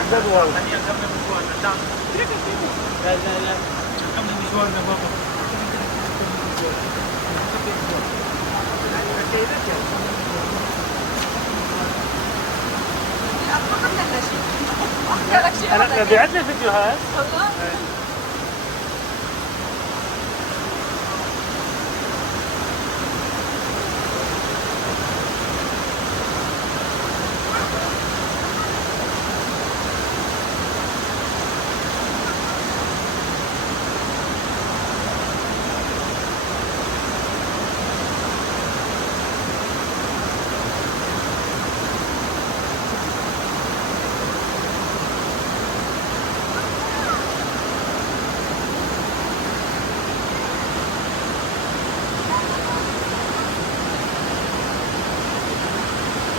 الجدول. خليني اكمل مشوارنا. لا لا لا نكمل مشوارنا بابا. انا بعت لي فيديوهات. والله